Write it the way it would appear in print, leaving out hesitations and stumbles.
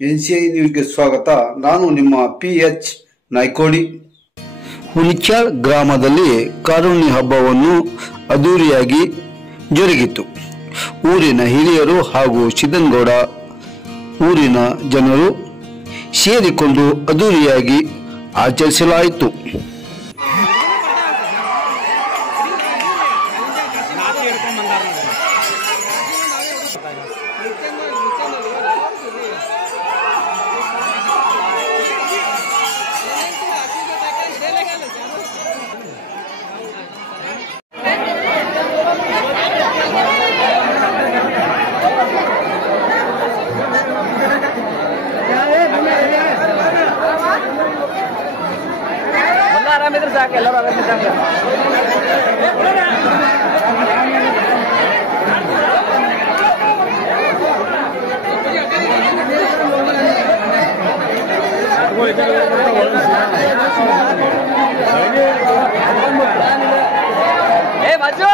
NCI ನ್ಯೂಸ್ಗೆ ಸ್ವಾಗತ. ನಾನು ನಿಮ್ಮ PH ನಾಯ್ಕೋಡಿ. ಹುಲಿಕ್ಯಾಳ್ ಗ್ರಾಮದಲ್ಲಿ ಕಾರುಣ್ಯ ಹಬ್ಬವನ್ನು ಅದ್ದೂರಿಯಾಗಿ ಜರುಗಿತು. ಊರಿನ ಹಿರಿಯರು ಹಾಗೂ ಸಿದ್ದನಗೌಡ ಊರಿನ ಜನರು ಸೇರಿಕೊಂಡು ಅದ್ದೂರಿಯಾಗಿ ಆಚರಿಸಲಾಯಿತು. ಆರಾಮಿದ್ರೆ ಸಾಕು, ಎಲ್ಲರೂ ಆರಾಮಿದ್ರೆ ಸಾಕು. ಏ ಮಜ್ಜು